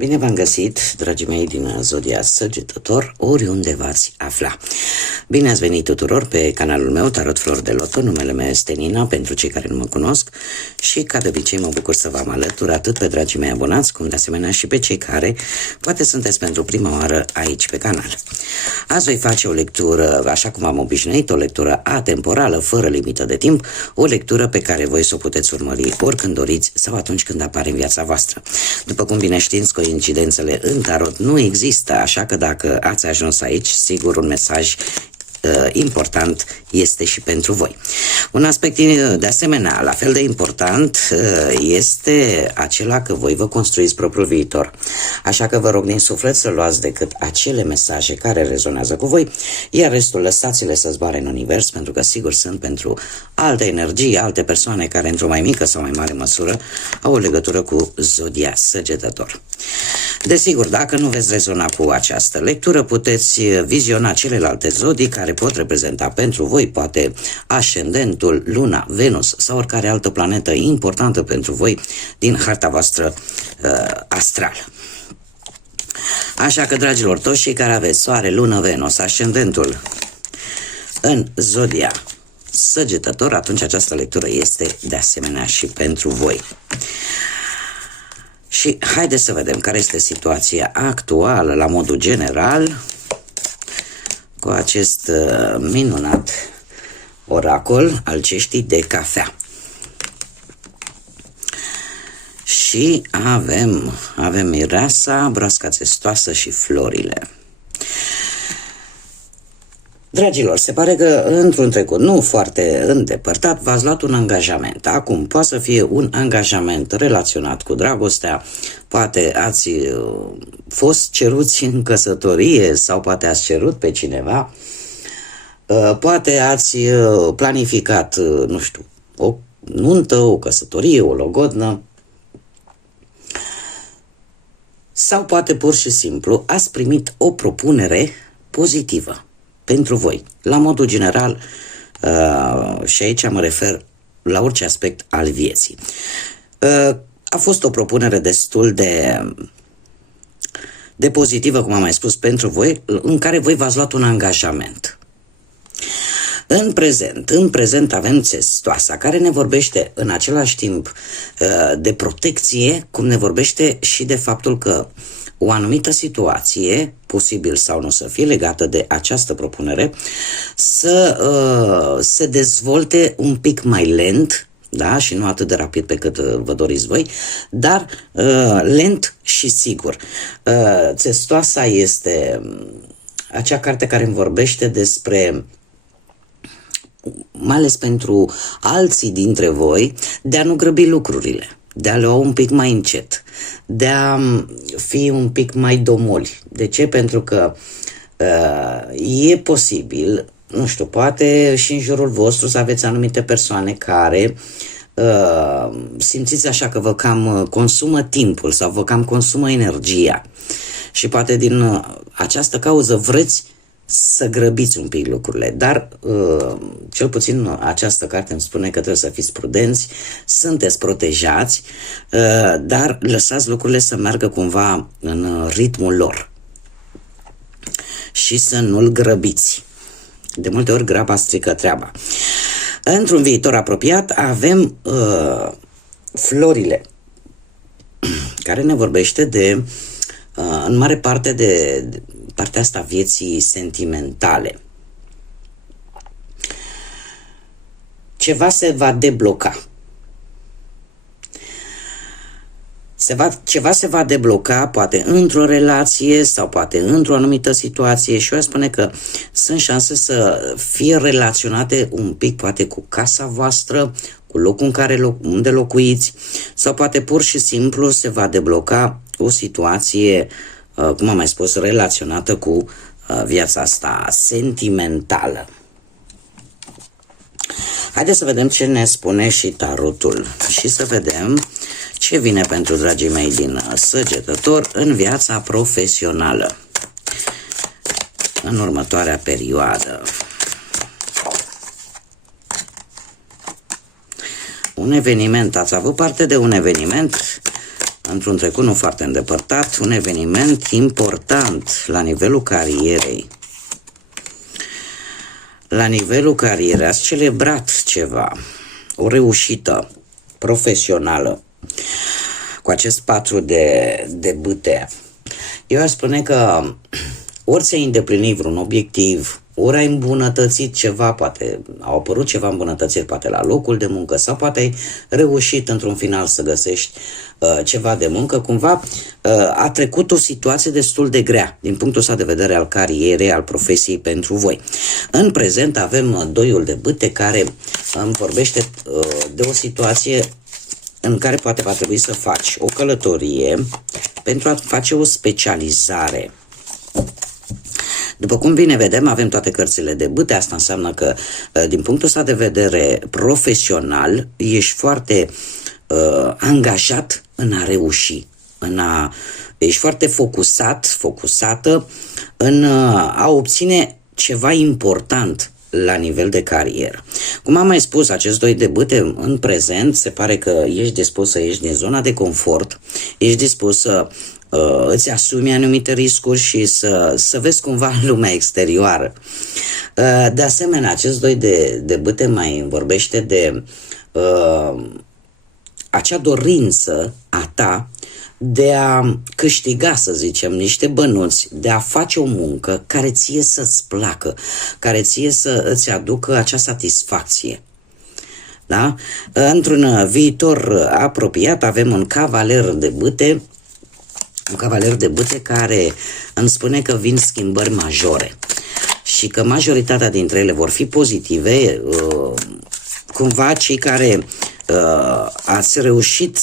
Bine v-am găsit, dragii mei din Zodia Săgetător, oriunde v-ați afla. Bine ați venit tuturor pe canalul meu Tarot Flori de Loto, numele meu este Nina, pentru cei care nu mă cunosc, și ca de obicei mă bucur să vă am alături atât pe dragii mei abonați, cum de asemenea și pe cei care poate sunteți pentru prima oară aici pe canal. Azi voi face o lectură, așa cum am obișnuit, o lectură atemporală, fără limită de timp, o lectură pe care voi să o puteți urmări oricând doriți sau atunci când apare în viața voastră. După cum bine știți, coincidențele în tarot nu există, așa că dacă ați ajuns aici, sigur un mesaj important este și pentru voi. Un aspect de asemenea la fel de important este acela că voi vă construiți propriul viitor. Așa că vă rog din suflet să luați decât acele mesaje care rezonează cu voi, iar restul lăsați-le să zboare în univers, pentru că sigur sunt pentru alte energii, alte persoane care într-o mai mică sau mai mare măsură au o legătură cu Zodia Săgetător. Desigur, dacă nu veți rezona cu această lectură, puteți viziona celelalte zodii care pot reprezenta pentru voi poate ascendentul, luna, Venus sau oricare altă planetă importantă pentru voi din harta voastră astrală. Așa că, dragilor, toți cei care aveți soare, lună, Venus, ascendentul în Zodia Săgetător, atunci această lectură este de asemenea și pentru voi. Și haideți să vedem care este situația actuală la modul general cu acest minunat oracol al ceștii de cafea. Și avem mireasa, broasca țestoasă și florile. Dragilor, se pare că într-un trecut nu foarte îndepărtat v-ați luat un angajament. Acum poate să fie un angajament relaționat cu dragostea, poate ați fost ceruți în căsătorie sau poate ați cerut pe cineva, poate ați planificat, nu știu, o nuntă, o căsătorie, o logodnă, sau poate pur și simplu ați primit o propunere pozitivă pentru voi, la modul general, și aici mă refer la orice aspect al vieții. A fost o propunere destul de pozitivă, cum am mai spus, pentru voi, în care voi v-ați luat un angajament. În prezent avem țestoasa, care ne vorbește în același timp de protecție, cum ne vorbește și de faptul că o anumită situație, posibil sau nu să fie legată de această propunere, să se dezvolte un pic mai lent, da, și nu atât de rapid pe cât vă doriți voi, dar lent și sigur. Țestoasa este acea carte care îmi vorbește despre, mai ales pentru alții dintre voi, de a nu grăbi lucrurile, de a lua un pic mai încet, de a fi un pic mai domoli. De ce? Pentru că e posibil, nu știu, poate și în jurul vostru să aveți anumite persoane care simțiți așa că vă cam consumă timpul sau vă cam consumă energia și poate din această cauză vreți să grăbiți un pic lucrurile, dar cel puțin această carte îmi spune că trebuie să fiți prudenți, sunteți protejați, dar lăsați lucrurile să meargă cumva în ritmul lor și să nu-l grăbiți. De multe ori graba strică treaba. Într-un viitor apropiat avem florile, care ne vorbește de în mare parte de partea asta vieții sentimentale. Ceva se va debloca. Ceva se va debloca, poate într-o relație sau poate într-o anumită situație, și eu spune că sunt șanse să fie relaționate un pic poate cu casa voastră, cu locul unde locuiți, sau poate pur și simplu se va debloca o situație, cum am mai spus, relaționată cu viața asta sentimentală. Haideți să vedem ce ne spune și tarotul și să vedem ce vine pentru dragii mei din Săgetător în viața profesională în următoarea perioadă. Un eveniment, ați avut parte de un eveniment într-un trecut nu foarte îndepărtat, un eveniment important la nivelul carierei. La nivelul carierei ați celebrat ceva, o reușită profesională cu acest 4 de bâte. Eu aș spune că ori ți-ai îndeplinit vreun obiectiv, ori ai îmbunătățit ceva, poate au apărut ceva îmbunătățiri, poate la locul de muncă, sau poate ai reușit într-un final să găsești ceva de muncă, cumva a trecut o situație destul de grea din punctul ăsta de vedere al carierei, al profesiei pentru voi. În prezent avem 2 de bâte care îmi vorbește de o situație în care poate va trebui să faci o călătorie pentru a face o specializare. După cum bine vedem, avem toate cărțile de bâte, asta înseamnă că din punctul ăsta de vedere profesional ești foarte angajat în a reuși, ești foarte focusată în a obține ceva important la nivel de carieră. Cum am mai spus, acest 2 de bâte în prezent se pare că ești dispus să ieși din zona de confort, ești dispus să îți asumi anumite riscuri și să vezi cumva lumea exterioară. De asemenea, acest 2 de bâte mai vorbește de acea dorință a ta de a câștiga, să zicem, niște bănuți, de a face o muncă care ție să-ți placă, care ție să îți aducă acea satisfacție. Da? Într-un viitor apropiat avem un cavaler de bâte, care îmi spune că vin schimbări majore și că majoritatea dintre ele vor fi pozitive. Cumva cei care ați reușit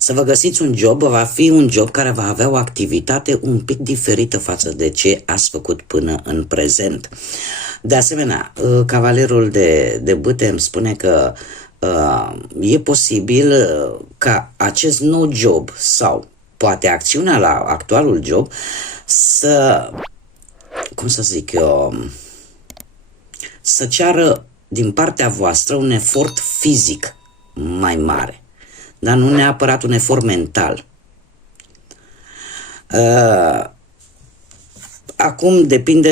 să vă găsiți un job, va fi un job care va avea o activitate un pic diferită față de ce ați făcut până în prezent. De asemenea, cavalerul de bâte îmi spune că e posibil ca acest nou job sau poate acțiunea la actualul job să, cum să zic eu, să ceară din partea voastră un efort fizic mai mare, dar nu neapărat un efort mental. Acum depinde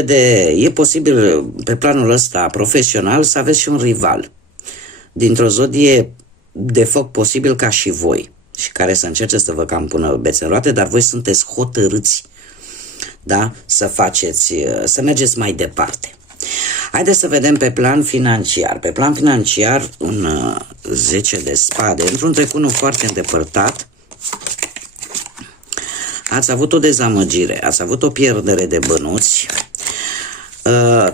e posibil pe planul ăsta profesional să aveți și un rival dintr-o zodie de foc, posibil ca și voi, și care să încerce să vă cam pună bețe în roate, dar voi sunteți hotărâți, da? Să mergeți mai departe. Haideți să vedem pe plan financiar. Pe plan financiar, un 10 de spade. Într-un trecut nu foarte îndepărtat, ați avut o dezamăgire, ați avut o pierdere de bănuți,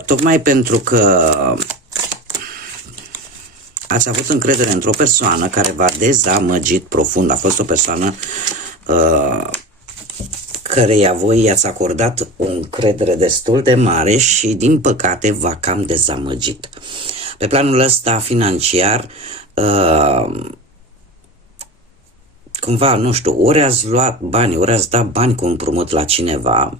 tocmai pentru că ați avut încredere într-o persoană care v-a dezamăgit profund. A fost o persoană căreia voi i-ați acordat o încredere destul de mare și, din păcate, v-a cam dezamăgit. Pe planul ăsta financiar, cumva, nu știu, ori ați luat bani, ori ați dat bani cu împrumut la cineva.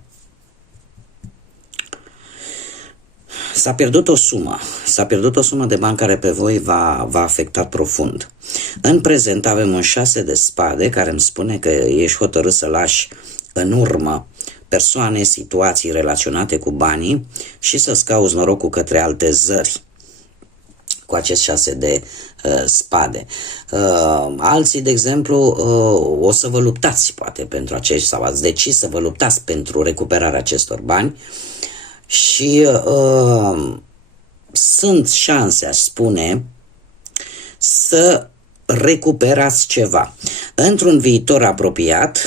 S-a pierdut o sumă de bani care pe voi v-a afectat profund. În prezent avem un 6 de spade care îmi spune că ești hotărât să lași în urmă persoane, situații relaționate cu banii și să-ți cauți norocul către alte zări cu acest 6 de spade. Alții, de exemplu, o să vă luptați poate pentru acești, sau ați decis să vă luptați pentru recuperarea acestor bani și sunt șanse, aș spune, să recuperați ceva. Într-un viitor apropiat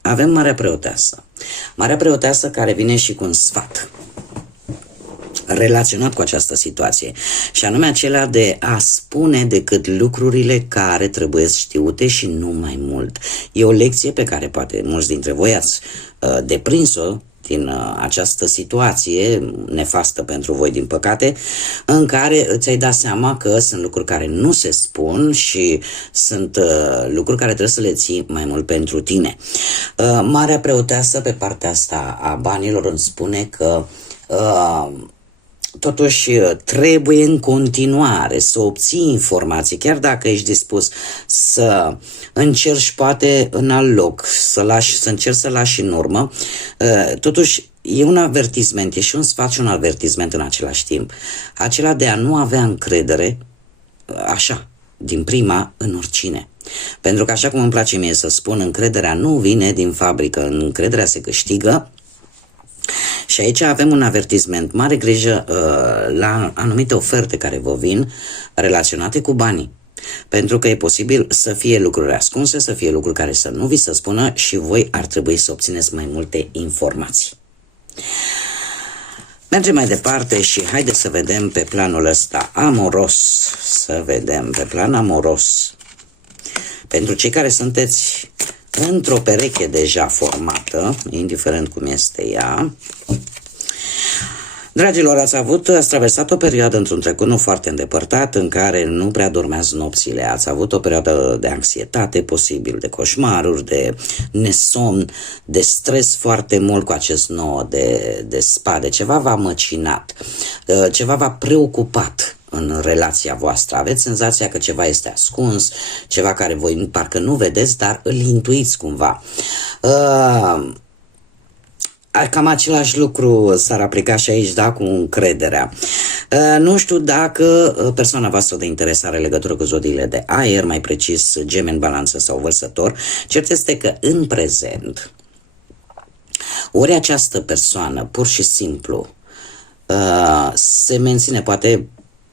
avem Marea Preoteasă. Marea Preoteasă care vine și cu un sfat relaționat cu această situație, și anume acela de a spune decât lucrurile care trebuie știute și nu mai mult. E o lecție pe care poate mulți dintre voi ați deprins-o din această situație nefastă pentru voi, din păcate, în care ți-ai dat seama că sunt lucruri care nu se spun și sunt lucruri care trebuie să le ții mai mult pentru tine. Marea Preoteasă pe partea asta a banilor îmi spune că totuși trebuie în continuare să obții informații, chiar dacă ești dispus să încerci poate în alt loc, să încerci să lași în urmă, totuși e un avertisment, e și un sfat și un avertisment în același timp, acela de a nu avea încredere așa, din prima, în oricine. Pentru că, așa cum îmi place mie să spun, încrederea nu vine din fabrică, încrederea se câștigă. Și aici avem un avertisment, mare grijă la anumite oferte care vă vin relaționate cu banii. Pentru că e posibil să fie lucruri ascunse, să fie lucruri care să nu vi se spună și voi ar trebui să obțineți mai multe informații. Mergem mai departe și haideți să vedem pe planul ăsta amoros, să vedem pe plan amoros. Pentru cei care sunteți într-o pereche deja formată, indiferent cum este ea, dragilor, ați traversat o perioadă într-un trecut nu foarte îndepărtat în care nu prea dormeați nopțile, ați avut o perioadă de anxietate, posibil de coșmaruri, de nesomn, de stres foarte mult cu acest 9 de spade, ceva v-a măcinat, ceva v-a preocupat în relația voastră, aveți senzația că ceva este ascuns, ceva care voi parcă nu vedeți, dar îl intuiți cumva. Cam același lucru s-ar aplica și aici, da, cu încrederea. Nu știu dacă persoana voastră de interes are legătură cu zodiile de aer, mai precis Gemeni, Balanță sau Vărsător. Cert este că în prezent, ori această persoană pur și simplu se menține, poate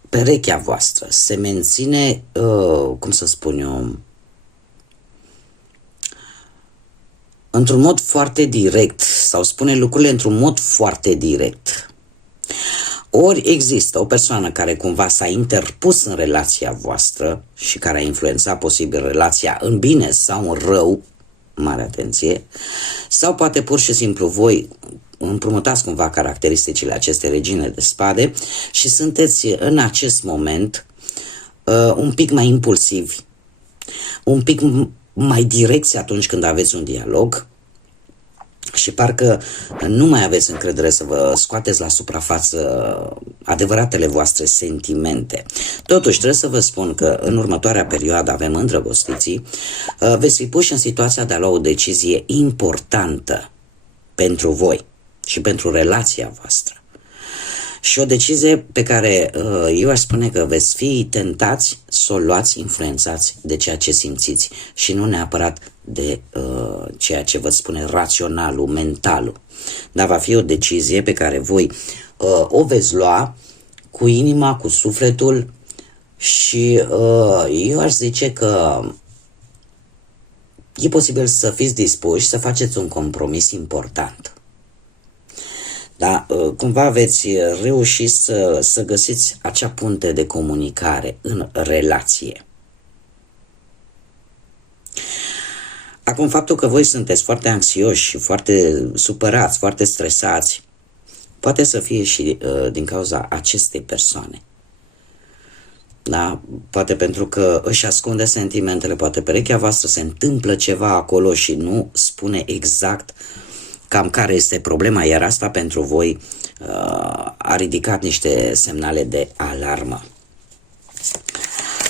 perechea voastră, se menține, cum să spun eu, într-un mod foarte direct sau spune lucrurile într-un mod foarte direct. Ori există o persoană care cumva s-a interpus în relația voastră și care a influențat posibil relația în bine sau în rău, mare atenție, sau poate pur și simplu voi împrumutați cumva caracteristicile acestei regine de spade și sunteți în acest moment un pic mai impulsivi, un pic mai direcți atunci când aveți un dialog și parcă nu mai aveți încredere să vă scoateți la suprafață adevăratele voastre sentimente. Totuși, trebuie să vă spun că în următoarea perioadă avem îndrăgostiții, veți fi puși în situația de a lua o decizie importantă pentru voi și pentru relația voastră. Și o decizie pe care eu aș spune că veți fi tentați să o luați influențați de ceea ce simțiți și nu neapărat de ceea ce vă spune raționalul, mentalul. Dar va fi o decizie pe care voi o veți lua cu inima, cu sufletul și eu aș zice că e posibil să fiți dispuși să faceți un compromis important. Da, cumva veți reuși să găsiți acea punte de comunicare în relație. Acum, faptul că voi sunteți foarte anxioși, foarte supărați, foarte stresați, poate să fie și din cauza acestei persoane. Da? Poate pentru că își ascunde sentimentele, poate perechea voastră se întâmplă ceva acolo și nu spune exact cam care este problema, iar asta pentru voi a ridicat niște semnale de alarmă.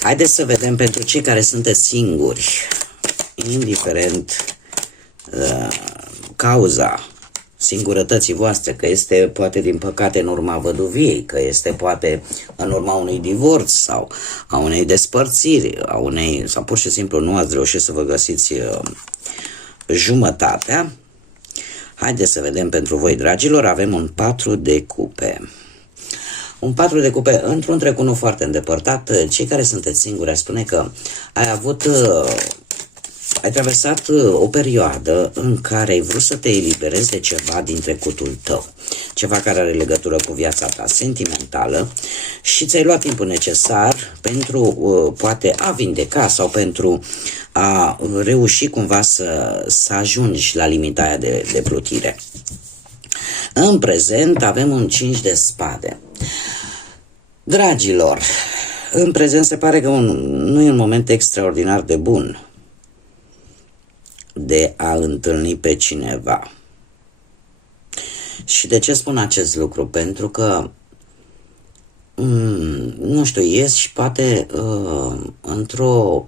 Haideți să vedem pentru cei care sunteți singuri, indiferent cauza singurătății voastre, că este poate din păcate în urma văduviei, că este poate în urma unui divorț sau a unei despărțiri, sau pur și simplu nu ați reușit să vă găsiți jumătatea. Haideți să vedem pentru voi, dragilor, avem un 4 de cupe. Un 4 de cupe într-un trecut nu foarte îndepărtat. Cei care sunteți singuri, aș spune că ai traversat o perioadă în care ai vrut să te eliberezi de ceva din trecutul tău, ceva care are legătură cu viața ta sentimentală și ți-ai luat timpul necesar pentru poate a vindeca sau pentru a reuși cumva să ajungi la limita aia de plutire. În prezent avem un 5 de spade. Dragilor, în prezent se pare că nu e un moment extraordinar de bun de a întâlni pe cineva. Și de ce spun acest lucru? Pentru că nu știu, ies și poate într-o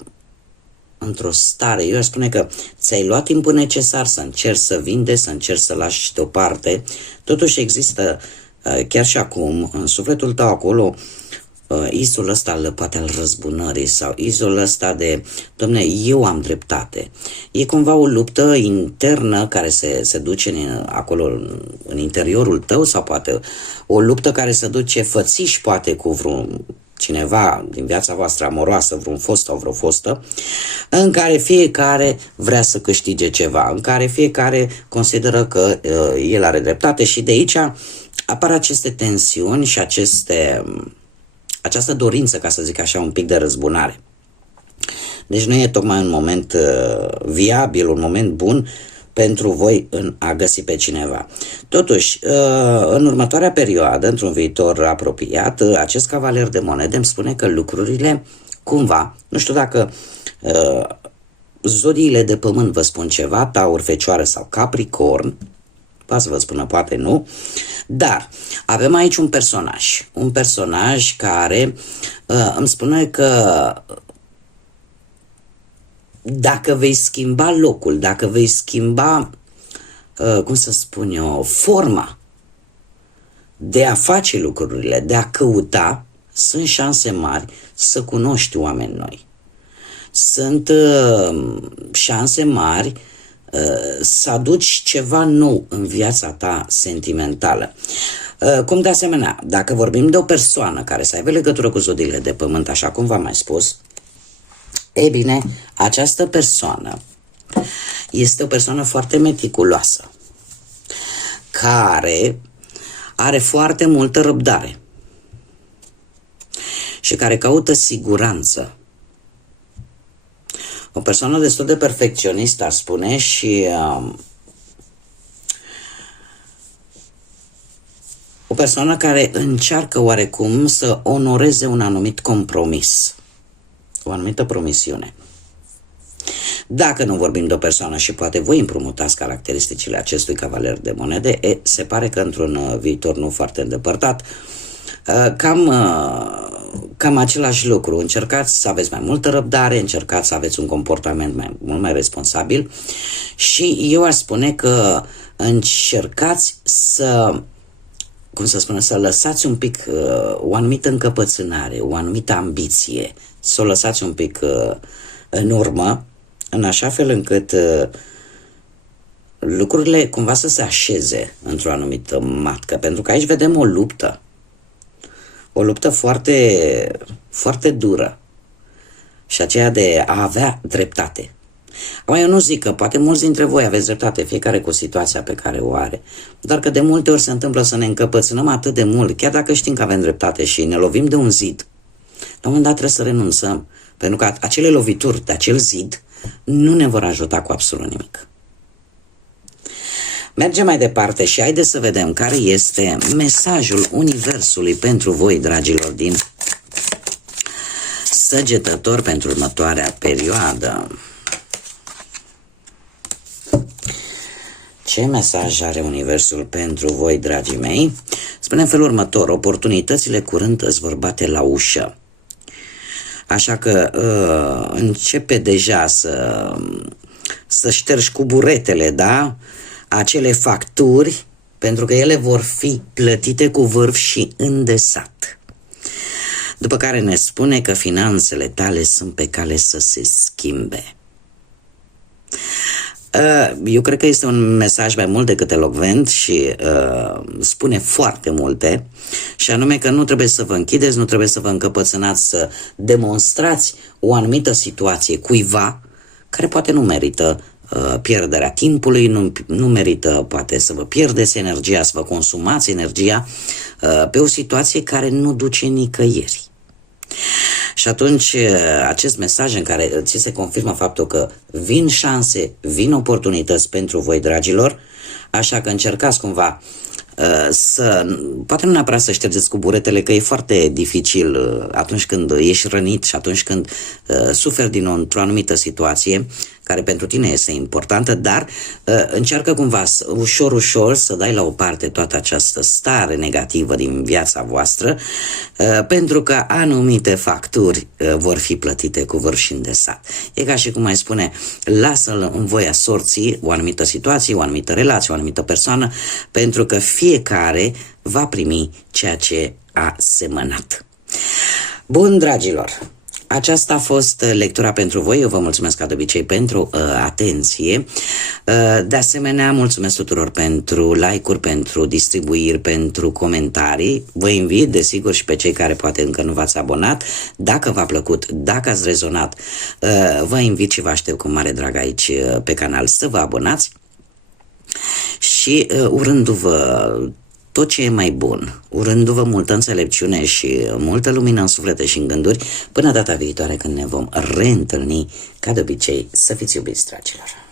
stare, eu aș spune că ți-ai luat timpul necesar să încerci să vindeți, să încerci să lași deoparte, totuși există, chiar și acum, în sufletul tău acolo, izul ăsta poate al răzbunării sau izul ăsta de, dom'le, eu am dreptate. E cumva o luptă internă care se duce acolo în interiorul tău sau poate o luptă care se duce fățiș poate cu vreun cineva din viața voastră amoroasă, vreun fost sau vreo fostă, în care fiecare vrea să câștige ceva, în care fiecare consideră că el are dreptate și de aici apar aceste tensiuni și această dorință, ca să zic așa, un pic de răzbunare. Deci nu e tocmai un moment viabil, un moment bun pentru voi în a găsi pe cineva. Totuși, în următoarea perioadă, într-un viitor apropiat, acest cavaler de monede îmi spune că lucrurile, cumva, nu știu dacă zodiile de pământ vă spun ceva, Taur, Fecioară sau Capricorn, poate să vă spună, poate nu, dar avem aici un personaj care îmi spune că dacă vei schimba locul, dacă vei schimba, cum să spun eu, forma de a face lucrurile, de a căuta, sunt șanse mari să cunoști oameni noi. Sunt șanse mari să aduci ceva nou în viața ta sentimentală. Cum de asemenea, dacă vorbim de o persoană care să aibă legătură cu zodiile de pământ, așa cum v-am mai spus, ei bine, această persoană este o persoană foarte meticuloasă, care are foarte multă răbdare și care caută siguranță. O persoană destul de perfecționistă, ar spune, și o persoană care încearcă oarecum să onoreze un anumit compromis, o anumită promisiune. Dacă nu vorbim de o persoană și poate voi împrumutați caracteristicile acestui cavaler de monede, se pare că într-un viitor nu foarte îndepărtat, cam același lucru. Încercați să aveți mai multă răbdare, încercați să aveți un comportament mult mai responsabil și eu aș spune că încercați să, cum să spun, să lăsați un pic o anumită încăpățânare, o anumită ambiție, să o lăsați un pic în urmă, în așa fel încât lucrurile cumva să se așeze într-o anumită matcă, pentru că aici vedem o luptă foarte, foarte dură și aceea de a avea dreptate. Acum eu nu zic că poate mulți dintre voi aveți dreptate, fiecare cu situația pe care o are, dar că de multe ori se întâmplă să ne încăpățânăm atât de mult, chiar dacă știm că avem dreptate și ne lovim de un zid, la un moment dat trebuie să renunțăm, pentru că acele lovituri de acel zid nu ne vor ajuta cu absolut nimic. Mergem mai departe și haideți să vedem care este mesajul Universului pentru voi, dragilor, din Săgetător pentru următoarea perioadă. Ce mesaj are Universul pentru voi, dragii mei? Spune în felul următor: oportunitățile curând îți vor bate la ușă. Așa că începe deja să ștergi cu buretele, da? Acele facturi, pentru că ele vor fi plătite cu vârf și îndesat. După care ne spune că finanțele tale sunt pe cale să se schimbe. Eu cred că este un mesaj mai mult decât elocvent și spune foarte multe, și anume că nu trebuie să vă închideți, nu trebuie să vă încăpățânați să demonstrați o anumită situație cuiva care poate nu merită pierderea timpului, nu merită poate să vă pierdeți energia, să vă consumați energia pe o situație care nu duce nicăieri. Și atunci acest mesaj în care ți se confirmă faptul că vin șanse, vin oportunități pentru voi, dragilor, așa că încercați cumva poate nu neapărat să ștergeți cu buretele, că e foarte dificil atunci când ești rănit și atunci când suferi într-o anumită situație care pentru tine este importantă, dar încearcă cumva ușor, ușor să dai la o parte toată această stare negativă din viața voastră, pentru că anumite facturi vor fi plătite cu vârf și îndesat. E ca și cum mai spune, lasă-l în voia sorții o anumită situație, o anumită relație, o anumită persoană, pentru că fiecare va primi ceea ce a semănat. Bun, dragilor, aceasta a fost lectura pentru voi. Eu vă mulțumesc ca de obicei pentru atenție. De asemenea, mulțumesc tuturor pentru like-uri, pentru distribuiri, pentru comentarii. Vă invit, desigur, și pe cei care poate încă nu v-ați abonat. Dacă v-a plăcut, dacă ați rezonat, vă invit și vă aștept cu mare drag aici pe canal să vă abonați. Și urându-vă tot ce e mai bun, urându-vă multă înțelepciune și multă lumină în suflete și în gânduri, până data viitoare când ne vom reîntâlni, ca de obicei, să fiți iubiți, dragilor!